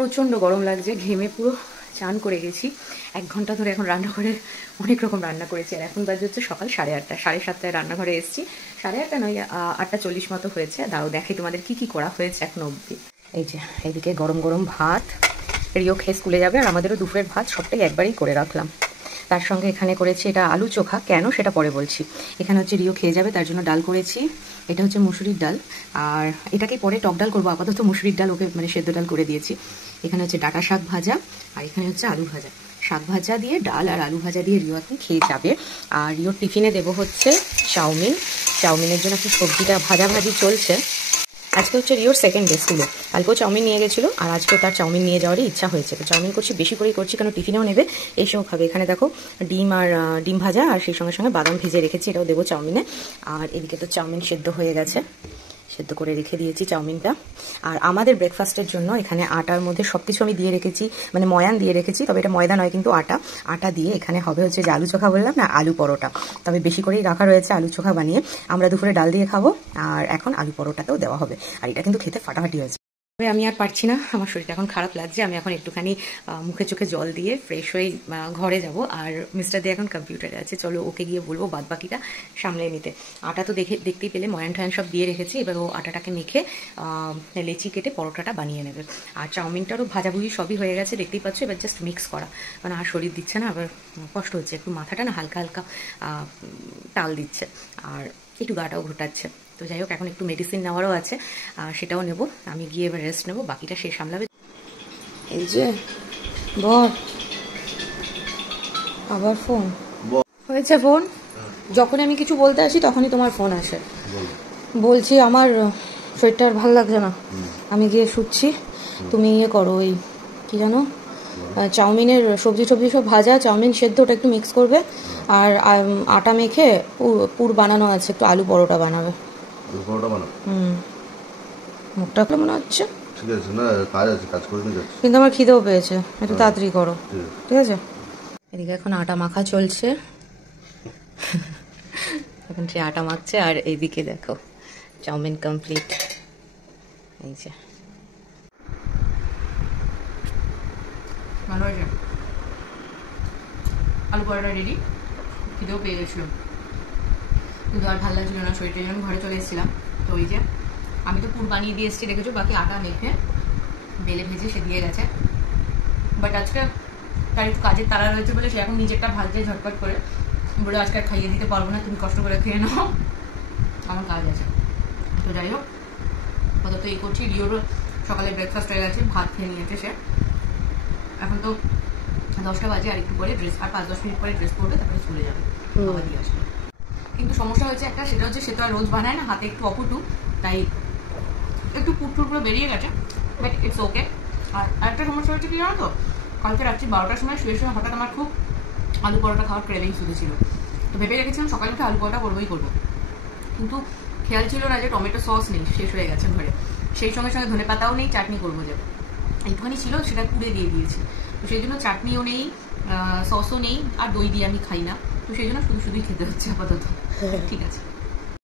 প্রচণ্ড গরম লাগছে, ঘেমে পুরো চান করে গেছি। 1 ঘন্টা ধরে এখন রান্নাঘরে অনেক রকম রান্না করেছি। আর এখন বাজে হচ্ছে সকাল 8:30, 7:30 রান্নাঘরে এসেছি। 8:30 নয়, 8:40 মতো হয়েছে। দাঁড়ো দেখাই তোমাদের কি কি করা হয়েছে এখনো অবধি। এই যে এইদিকে গরম গরম ভাত, রিও খেয়ে স্কুলে যাবে, আর আমাদেরও দুপুরের ভাত সবটাই একবারেই করে রাখলাম। তার সঙ্গে এখানে করেছি এটা আলু চোখা, কেন সেটা পরে বলছি। এখানে হচ্ছে রিও খেয়ে যাবে তার জন্য ডাল করেছি, এটা হচ্ছে মুসুরির ডাল, আর এটাকে পরে টক ডাল করবো, আপাতত মুসুরির ডাল ওকে মানে সেদ্ধ ডাল করে দিয়েছি। এখানে হচ্ছে ডাঁটা শাক ভাজা, আর এখানে হচ্ছে আলু ভাজা। শাক ভাজা দিয়ে ডাল আর আলু ভাজা দিয়ে রিও এখন খেয়ে যাবে। আর রিওর টিফিনে দেবো হচ্ছে চাউমিন। চাউমিনের জন্য একটু সবজিটা ভাজাভাজি চলছে। আজকে হচ্ছে রিওর সেকেন্ড ডে স্কুলে, কালকেও চাউমিন নিয়ে গেছিলো, আর আজকেও তার চাউমিন নিয়ে যাওয়ারই ইচ্ছা হয়েছে। তো চাউমিন করছি, বেশি করেই করছি, কারণ টিফিনেও নেবে, এসেও খাবে। এখানে দেখো ডিম আর ডিম ভাজা, আর সেই সঙ্গে সঙ্গে বাদাম ভেজে রেখেছি, এটাও দেবো চাউমিনে। আর এদিকে তো চাউমিন সেদ্ধ হয়ে গেছে, সেদ্ধ করে রেখে দিয়েছি চাউমিনটা। আর আমাদের ব্রেকফাস্টের জন্য এখানে আটার মধ্যে সব কিছু আমি দিয়ে রেখেছি, মানে ময়ান দিয়ে রেখেছি, তবে এটা ময়দা নয় কিন্তু আটা। আটা দিয়ে এখানে হবে হচ্ছে যে আলু চোখা বললাম না, আলু পরোটা। তবে বেশি করেই রাখা রয়েছে আলু চোখা বানিয়ে, আমরা দুপুরে ডাল দিয়ে খাবো, আর এখন আলু পরোটাতেও দেওয়া হবে। আর এটা কিন্তু খেতে ফাটাফাটি হয়েছে। আমি আর পারছি না, আমার শরীরটা এখন খারাপ লাগছে। আমি এখন একটুখানি মুখে চোখে জল দিয়ে ফ্রেশ হয়ে ঘরে যাব। আর মিস্টার দিয়ে এখন কম্পিউটারে আছে, চলো ওকে গিয়ে বলবো বাদ বাকিটা সামলে নিতে। আটা তো দেখতেই পেলে ময়ান ঠয়ান সব দিয়ে রেখেছি, এবার ও আটাটাকে মেখে লেচি কেটে পরোটাটা বানিয়ে নেবে। আর চাউমিনটারও ভাজাভুজি সবই হয়ে গেছে, দেখতেই পাচ্ছ। এবার জাস্ট মিক্স করা, মানে আর শরীর দিচ্ছে না, আবার কষ্ট হচ্ছে একটু, মাথাটা না হালকা হালকা টাল দিচ্ছে, আর একটু গাটাও ঘোটাচ্ছে। তো যাই হোক, এখন একটু মেডিসিন নেওয়ারও আছে, সেটাও নেব। আমি গিয়ে এবার রেস্ট নেবো, বাকিটা সে সামলাবে। এই যে বল, আবার ফোন হয়েছে। ফোন যখনই আমি কিছু বলতে আসি তখনই তোমার ফোন আসে। বলছি আমার শরীরটা আর ভালো লাগছে না, আমি গিয়ে শুচ্ছি। তুমি ইয়ে করো, ওই কি জানো, চাউমিনের সবজি সব ভাজা, চাউমিন সেদ্ধ, ওটা একটু মিক্স করবে। আর আটা মেখে পুর বানানো আছে, একটু আলু পরোটা বানাবে। মুখটা খুলে মনে হচ্ছে ঠিক আছে, না কাজ আছে, কাজ করে নিয়ে যাচ্ছি, কিন্তু আমার খিদেও পেয়েছে, একটু তাড়াতাড়ি করো, ঠিক আছে? এদিকে এখন আটা মাখা চলছে, এখন সে আটা মাখছে, আর এইদিকে দেখো চাউমিন কমপ্লিট। এই যে ভালো হয়েছে, আলু পরোটা রেডি। খিদেও পেয়ে গেছিলো, কিন্তু আর ভালো লাগছিল না শরীরটা, জন্য ঘরে চলে এসেছিলাম। তো ওই যে আমি তো পুর বানিয়ে দিয়ে এসেছি, দেখেছো, বাকি আটা মেখে বেলে ভেজে সে দিয়ে গেছে। বাট আজকে তার একটু কাজের তাড়া রয়েছে বলে সে এখন নিজেরটা ভাজছে ঝটপট করে, বলে আজকে আর খাইয়ে দিতে পারবো না, তুমি কষ্ট করে খেয়ে নাও, আমার কাজ আছে। তো যাই হোক, কত এই করছি। রিওরও সকালে ব্রেকফাস্ট হয়ে গেছে, ভাত খেয়ে নিয়েছে সে। এখন তো 10টা বাজে, আর একটু পরে ড্রেস, আর 5-10 মিনিট পরে ড্রেস পরবে, তারপরে স্কুলে যাবে, বাবা দিয়ে আসবে। কিন্তু সমস্যা হয়েছে একটা, সেটা হচ্ছে সে তো আর রোজ বানায় না, হাতে একটু অপটু, তাই একটু পুটটুর পুরো বেরিয়ে গেছে, বাট ইটস ওকে। আর একটা সমস্যা হচ্ছে কি জানো তো, কালকে রাত্রি 12টার সময় শুয়ে হঠাৎ আমার খুব আলু পরোটা খাওয়ার ক্রেভিংস হয়েছিল। তো ভেবে রেখেছিলাম সকালে উঠে আলু পরোটা করবো, কিন্তু খেয়াল ছিল না যে টমেটো সস নেই, শেষ হয়ে গেছে ঘরে। সেই সঙ্গে সঙ্গে ধনে পাতাও নেই, চাটনি করবো যে একটুখানি ছিল, সেটা পুড়ে দিয়ে দিয়েছি। তো সেই জন্য চাটনিও নেই, সসও নেই, আর দই দিয়ে আমি খাই না, তো সেই জন্য শুধুই খেতে হচ্ছে আপাতত। ঠিক আছে।